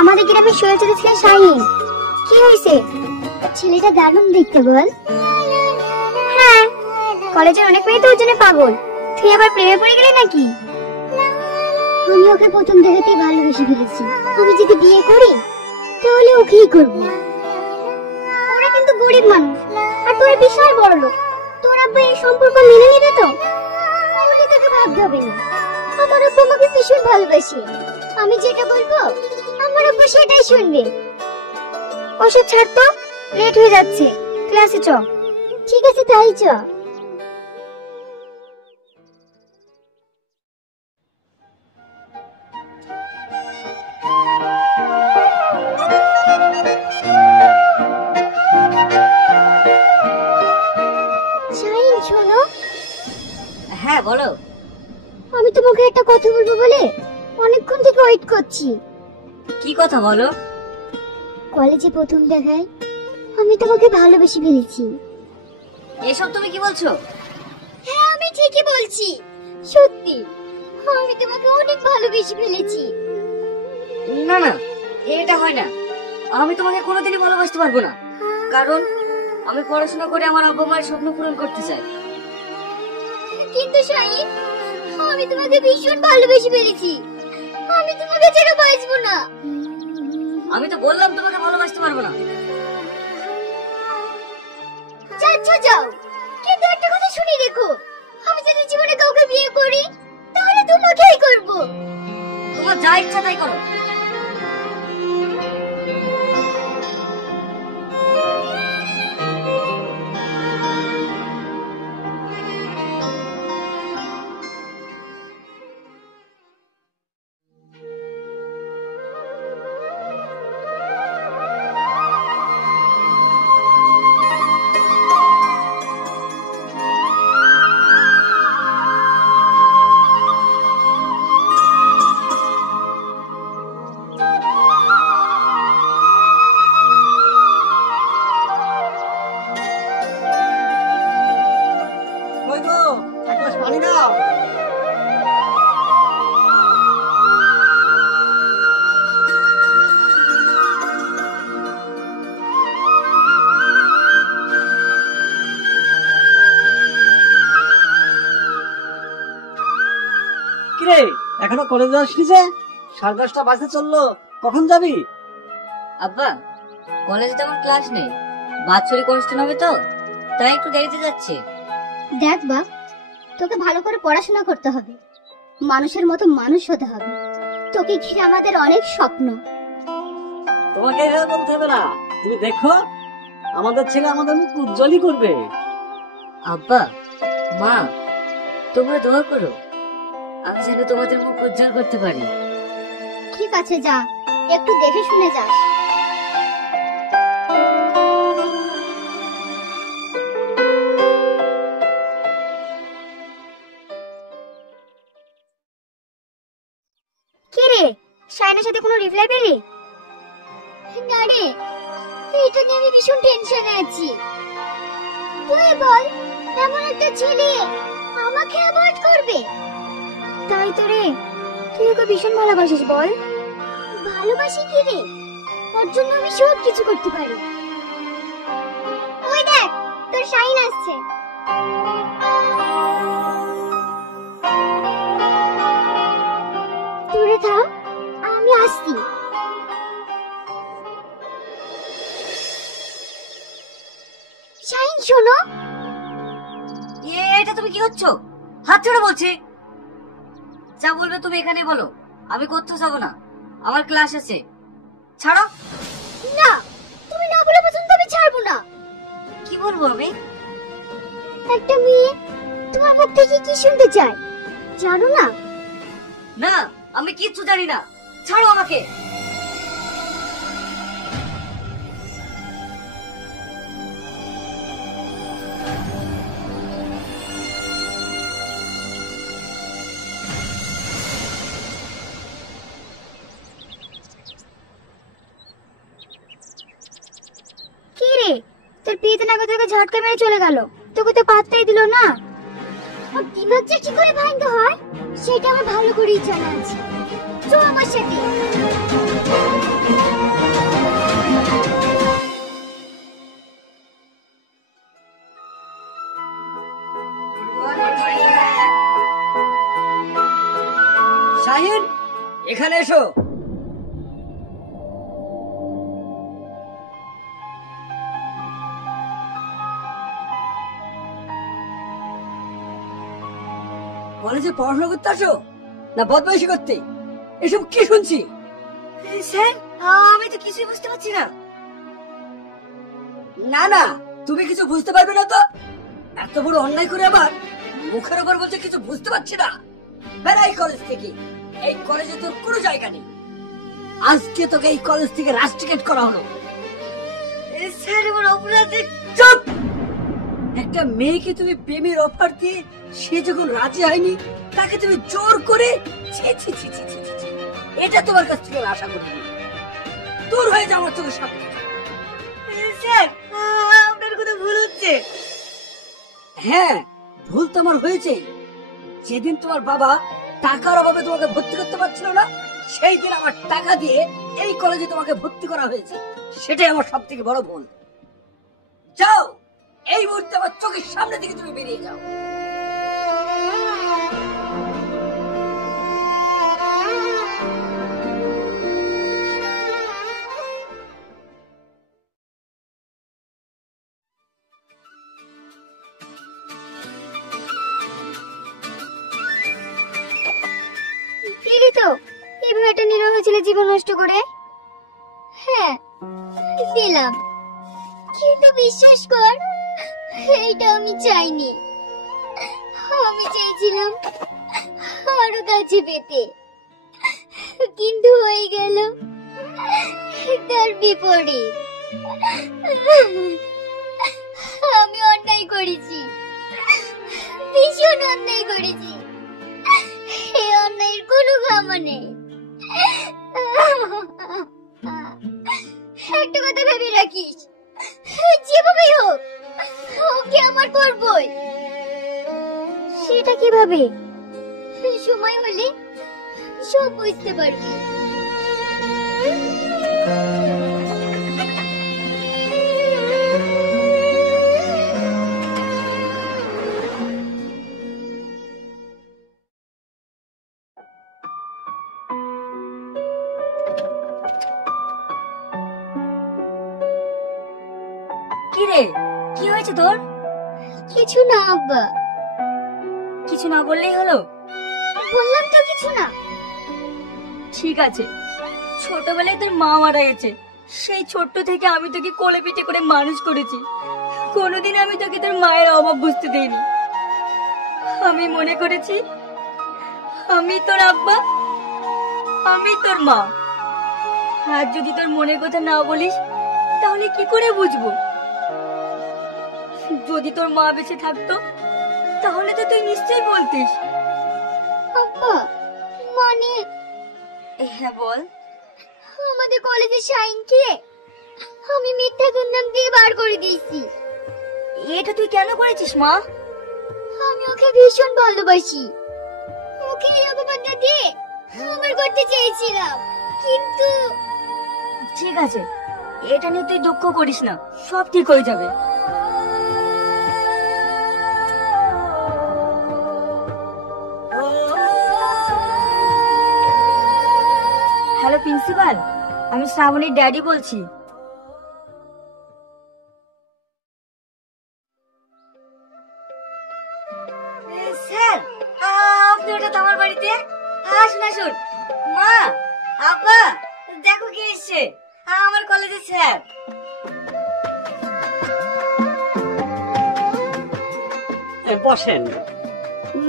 আমাদের গ্রামে সোহেল চাচা ছিলেন শাহিন। কি হয়েছে? ছেলেটা দারুণ দেখতে বল। হ্যাঁ, কলেজের অনেক মেয়ে তো ওর জন্য পাগল। তুই আবার প্রেমে পড়ে গেলি নাকি? আমি ওকে প্রথম দেখাতেই ভালোবেসে ফেলেছি। আমি যদি বিয়ে করি তাহলে ওকেই করবো। ওরা কিন্তু গরিব মানুষ, আর তোর বিশাল বড় লোক। তোর আব্বা এই সম্পর্ক মেনে নেবে তো? তাহলে তোকে ভাবতে হবে না। আমার আব্বা আমাকে ভীষণ ভালোবাসে। আমি যেটা বলবো আমার আব্বা সেটাই শুনবে। ওসব ছাড় তো, লেট হয়ে যাচ্ছে। ক্লাসে চ। ঠিক আছে, তাই চ। শাহিন শোনো। হ্যাঁ বলো। আমি তোমাকে একটা কথা বলবো বলে অনেকক্ষণ থেকে ওয়েট করছি। কি কথা বলো? কলেজে প্রথম দেখায় আমি তোমাকে ভালোবেসে ফেলেছি। এসব তুমি কি বলছো? হ্যাঁ, আমি ঠিকই বলছি। সত্যি, আমি তোমাকে অনেক ভালোবেসে ফেলেছি। না না, এটা হয় না। আমি তোমাকে কোনোদিনই ভালোবাসতে পারবো না, কারণ আমি পড়াশোনা করে আমার আব্বা মায়ের স্বপ্ন পূরণ করতে চাই। কিন্তু শাহিন, আমি তোমাকে ভীষণ ভালোবেসে ফেলেছি। আমি তোমাকে ছেড়ে বাঁচবো না। আমি তো বললাম তোমাকে ভালোবাসতে পারবো না। যাচ্ছ যাও, কিন্তু একটা কথা শুনে রেখো, আমি যদি জীবনে কাউকে বিয়ে করি তাহলে তোমাকেই করব। তোমার যা ইচ্ছা তাই করো। কিরে, এখনো কলেজে আসলি যে? 10:30 বাজে চললো, কখন যাবি? আব্বা, কলেজে তো আমার ক্লাস নেই, বাৎসরিক অনুষ্ঠান হবে তো, তাই একটু দেরিতে যাচ্ছি। দেখ বাপ, তোকে ভালো করে পড়াশোনা করতে হবে, মানুষের মতো মানুষ হতে হবে। তোকে ঘিরে আমাদের অনেক স্বপ্ন। তোমাকে এভাবে বলতে হবে না। তুমি দেখো, আমাদের ছেলে আমাদের মুখ উজ্জ্বলই করবে। আব্বা, মা, তোমরা দোয়া করো আমি যেন তোমাদের মুখ উজ্জ্বল করতে পারি। ঠিক আছে, যা, একটু দেখে শুনে যাস। কি রে, শাইনের সাথে কোনো রিপ্লাই পেলি? না রে, এটা নিয়ে আমি ভীষণ টেনশনে আছি। তুই বল, এমন একটা ছেলে আমাকে অ্যাভয়েড করবে? তাই তো রে, তুই ওকে ভীষণ ভালোবাসিস। বল, ভালোবাসি কি রে? ওর জন্য আমি সব কিছু করতে পারি। ওই দেখ, তোর শাইন আসছে। দূরে থাম, আমি আসছি। শাইন শোনো। এটা তুমি কি করছো? হাত ছেড়ে বলছি। যা বলবে তুমি এখানে বলো, আমি কোথাও যাবো না, আমার ক্লাস আছে। ছাড়ো। না, তুমি না বলে পর্যন্ত আমি ছাড়বো না। কি বলবো আমি? একটা মেয়ে তোমার মুখ থেকে কি শুনতে চায় জানো না? না, আমি কিচ্ছু জানি না, ছাড়ো আমাকে। কি রে, তোর বিয়েতে না তোকে ঝটকা মেরে চলে গেল, তোকে তো পাত্তাই দিল না। আর দিমাগ যে কি করে ভাঙতে হয় সেটা আমার ভালো করেই জানা আছে। চল আমার সাথে। কলেজে পড়াশোনা করতে আসো না বদমাইশি করতে? এসব কি শুনছি? স্যার, আমি তো কিছুই বুঝতে পারছি না। না না, তুমি কিছু বুঝতে পারবে না তো? এত বড় অন্যায় করে আবার মুখের উপর বলছে কিছু বুঝতে পারছি না। বেড়াই কলেজ থেকে, এই কলেজে তোর কোনো জায়গা নেই। আজকে তোকে এই কলেজ থেকে রাস্ট্রিকেট করা হলো। স্যার, আমার অপরাধ। চুপ! একটা মেয়েকে তুমি প্রেমের অফার দিয়ে সে যখন রাজি হয়নি, তাকে তুমি জোর করে ছি ছি ছি ছি ছি ছি ছি। এটা তোমার কাছ থেকে আমি আশা করিনি। দূর হয়ে যাও আমার চোখের সামনে। স্যার, আপনার কথা ভুল হচ্ছে। হ্যাঁ, ভুল তো আমার হয়েছে। যেদিন তোমার বাবা টাকার অভাবে তোমাকে ভর্তি করতে পারছিল না, সেই দিন আমার টাকা দিয়ে এই কলেজে তোমাকে ভর্তি করা হয়েছে। সেটাই আমার সব থেকে বড় ভুল। যাও, এই মুহূর্তে আমার চোখের সামনে থেকে তুমি বেরিয়ে যাও। দিলি তো এইভাবে একটা নিরহ ছেলে জীবন নষ্ট করে। হ্যাঁ, দিলাম, কিন্তু বিশ্বাস কর, এইটা আমি চাইনি। আমি চেয়েছিলাম আরো কাছে পেতে, কিন্তু হয়ে গেল তার বিপরীত। আমি অন্যায় করেছি, ভীষণ অন্যায় করেছি। এই অন্যায়ের কোনো ক্ষমা নেই। একটা কথা ভেবে রাখিস, যেভাবেই হোক ওকে আমার করবই। সেটা কিভাবে? সময় হলে সব বুঝতে পারবি। কি রে, কি হয়েছে তোর? কিছু না আব্বা। কিছু না বললেই হলো? বললাম তো কিছু না। ঠিক আছে, ছোটবেলায় তোর মা মারা গেছে। সেই ছোট্ট থেকে আমি তোকে কোলে পিঠে করে মানুষ করেছি। কোনোদিন আমি তোকে তোর মায়ের অভাব বুঝতে দেইনি। আমি মনে করেছি আমি তোর আব্বা, আমি তোর মা। আর যদি তোর মনের কথা না বলিস তাহলে কি করে বুঝবো? যদি তোর মা বেঁচে থাকতো তাহলে তো তুই নিশ্চয়ই বলতিস। আব্বা, মানে হ্যাঁ বল। আমাদের কলেজে শাইনকে আমি মিথ্যা দুর্নাম দিয়ে বার করে দিয়েছি। এটা তুই কেন করেছিস মা? আমি ওকে ভীষণ ভালোবাসি। ওকে এই অপমানটা দিয়ে আমার করতে চেয়েছিলাম, কিন্তু ঠিক আছে, এটা নিয়ে তুই দুঃখ করিস না, সব ঠিক হয়ে যাবে। হ্যালো প্রিন্সিপাল, আমি শ্রাবণীর ড্যাডি বলছি। স্যার, আপনি ওটা তো আমার বাড়িতে। আসুন আসুন। মা, আব্বা, দেখো কি এসছে, আমার কলেজের স্যার। বসেন।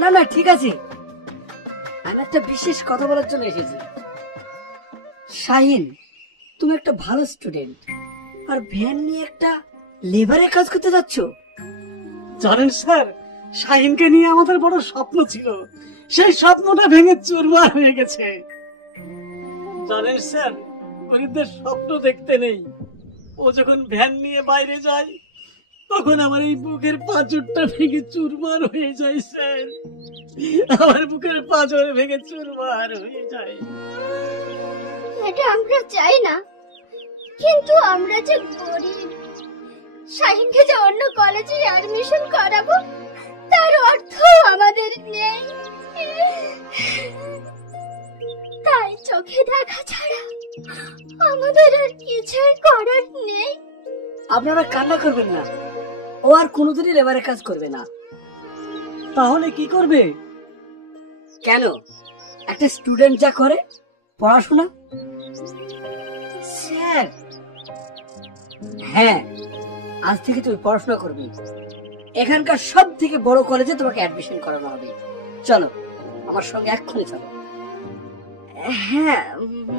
না না, ঠিক আছে, আমি একটা বিশেষ কথা বলার জন্য এসেছি। শাহিন, তুমি একটা ভালো স্টুডেন্ট, আর ভ্যান নিয়ে একটা লেবারের কাজ করতে যাচ্ছ। জানেন স্যার, শাহিনকে নিয়ে আমাদের বড় স্বপ্ন ছিল, সেই স্বপ্নটা ভেঙে চুরমার হয়ে গেছে। জানেন স্যার, গরিবদের স্বপ্ন দেখতে নেই। ও যখন ভ্যান নিয়ে বাইরে যায় তখন আমার এই বুকের পাঁজরটা ভেঙে চুরমার হয়ে যায় স্যার। আমার বুকের পাঁজর ভেঙে চুরমার হয়ে যায়। এটা আমরা চাই না, কিন্তু আমরা যে গরিব, শাহিনকে যে অন্য কলেজে অ্যাডমিশন করাবো তার অর্থ আমাদের নেই। তাই চোখে দেখা ছাড়া আমাদের আর কিছুই করার নেই। আপনারা কান্না করবেন না, ও আর কোনোদিনই লেবারের কাজ করবে না। তাহলে কি করবে? কেন? একটা স্টুডেন্ট যা করে পড়াশোনা। স্যার, হ্যাঁ, আজ থেকে তুমি পড়াশোনা করবি। এখানকার সব থেকে বড় কলেজে তোমাকে অ্যাডমিশন করানো হবে। চলো আমার সঙ্গে এক্ষুনি চলো। হ্যাঁ,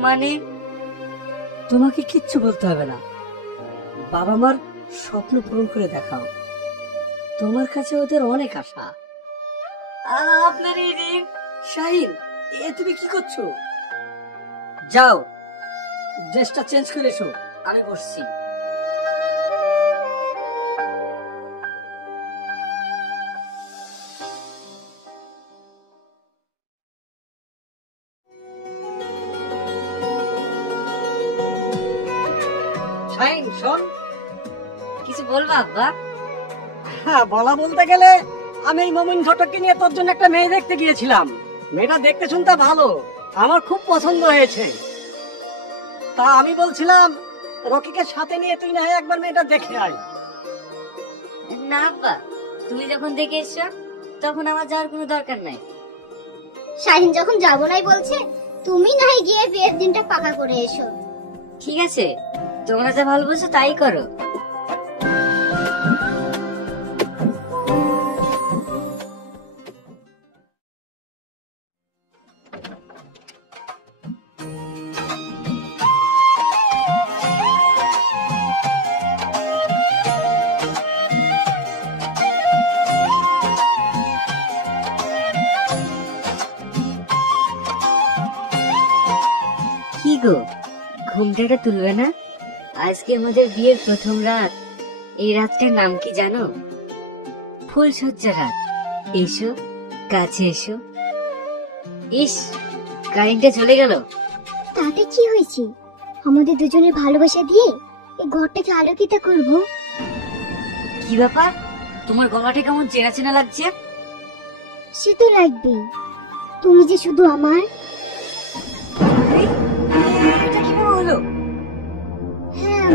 মানে তোমাকে কিচ্ছু বলতে হবে না, বাবা মার স্বপ্ন পূরণ করে দেখাও। তোমার কাছে ওদের অনেক আশা। আপনার এই ঋণ। শাহিন, তুমি কি করছো? যাও, ড্রেসটা চেঞ্জ করে এসো, আমি বসছি। শাহিন শোন। কিছু বলবো আব্বা? হ্যাঁ, বলা বলতে গেলে আমি এই মমিন ঘটককে নিয়ে তোর জন্য একটা মেয়ে দেখতে গিয়েছিলাম। মেয়েটা দেখতে শুনতে ভালো, আমার খুব পছন্দ হয়েছে। তা আমি বলছিলাম রকিকে সাথে নিয়ে তুই না হয় একবার মেয়েটা দেখে আয়। না আব্বা, তুমি যখন দেখে এসছো তখন আমার যাওয়ার কোনো দরকার নাই। শাহিন যখন যাবো নাই বলছে, তুমি না হয় গিয়ে বিয়ের দিনটা পাকা করে এসো। ঠিক আছে, তোমরা যা ভালো বুঝো তাই করো। কি গো, ঘুমটাটা তুলবে না? আজকে আমাদের বিয়ের প্রথম রাত। এই রাতটার নাম কি জানো? ফুলসজ্জা রাত। এসো, কাছে এসো। ইস, কারেন্টটা চলে গেল। তাতে কি হয়েছে? আমাদের দুজনের ভালোবাসা দিয়ে এই ঘরটাকে আলোকিত করব। কি ব্যাপার, তোমার গলাটা কেমন চেনা চেনা লাগছে? সে তো লাগবেই, তুমি যে শুধু আমার। এটা কিভাবে হলো? হ্যাঁ,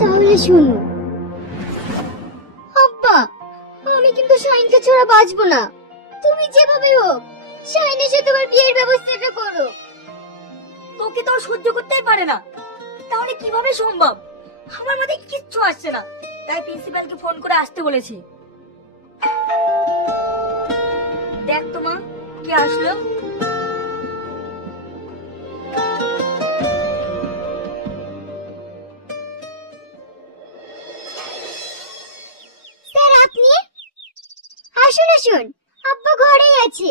তাহলে শোনো। আব্বা, আমি কিন্তু শাহিনকে ছাড়া বাঁচবো না। তুমি যেভাবে হোক শাহিনের সাথে তোমার বিয়ের ব্যবস্থাটা করো। তোকে তো সহ্য করতেই পারে না, তাহলে কিভাবে সম্ভব? আমার মাথায় কিচ্ছু আসছে না, তাই প্রিন্সিপালকে ফোন করে আসতে বলেছি। দেখ তো মা, কে আসলো। স্যার আপনি আসুন আসুন, আব্বা ঘরেই আছে।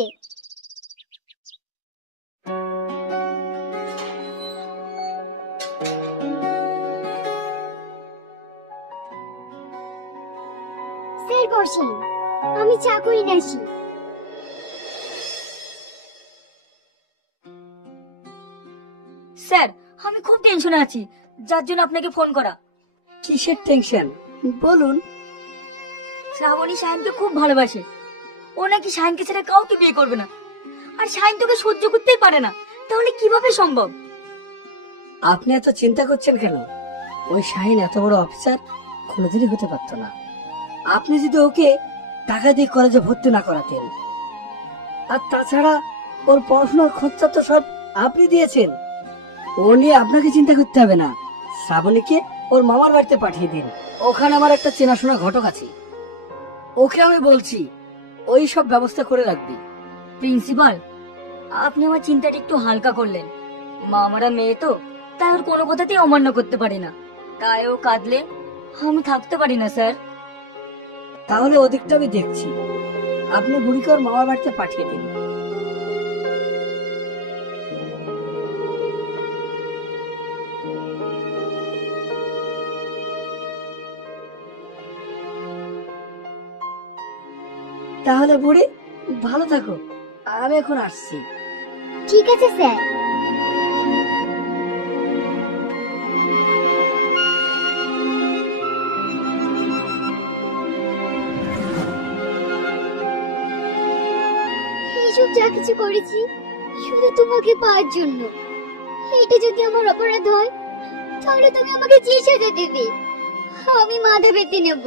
স্যার বসেন, আমি চা করে নিয়ে আসি। স্যার, আমি খুব টেনশনে আছি, যার জন্য আপনাকে ফোন করা। কিসের টেনশন বলুন? শ্রাবণী শাহিনকে খুব ভালোবাসে। ও নাকি শাহিনকে ছাড়া কাউকে বিয়ে করবে না, আর শাহিন তোকে সহ্য করতেই পারে না। তাহলে কিভাবে সম্ভব? আপনি এত চিন্তা করছেন কেন? ওই শাহিন এত বড় অফিসার কোনোদিনই হতে পারতো না। আপনি যদি ওকে টাকা দিয়ে কলেজে ভর্তি না করাতেন। আর তাছাড়া ওর পড়াশোনার খরচা তো সব আপনি দিয়েছেন। ও নিয়ে আপনাকে চিন্তা করতে হবে না। শ্রাবণীকে ওর মামার বাড়িতে পাঠিয়ে দিন, ওখানে আমার একটা চেনাশোনা ঘটক আছে। ওকে আমি বলছি ওই সব ব্যবস্থা করে রাখবি। প্রিন্সিপাল, আপনি আমার চিন্তাটা একটু হালকা করলেন। মামারা মেয়ে তো, তাই ওর কোনো কথাতেই অমান্য করতে পারি না। তাই ও কাঁদলে আমি থাকতে পারি না স্যার। তাহলে ওদিকটা আমি দেখছি। আপনি বুড়িকে ওর মামার বাড়িতে পাঠিয়ে দিন। তাহলে বুড়ি ভালো থাকো, আমি এখন আসছি। ঠিক আছে স্যার। এইসব যা কিছু করেছি শুধু তোমাকে পাওয়ার জন্য। এটা যদি আমার অপরাধ হয় তাহলে তুমি আমাকে যে সাজা দেবে আমি মাথা পেতে নেব।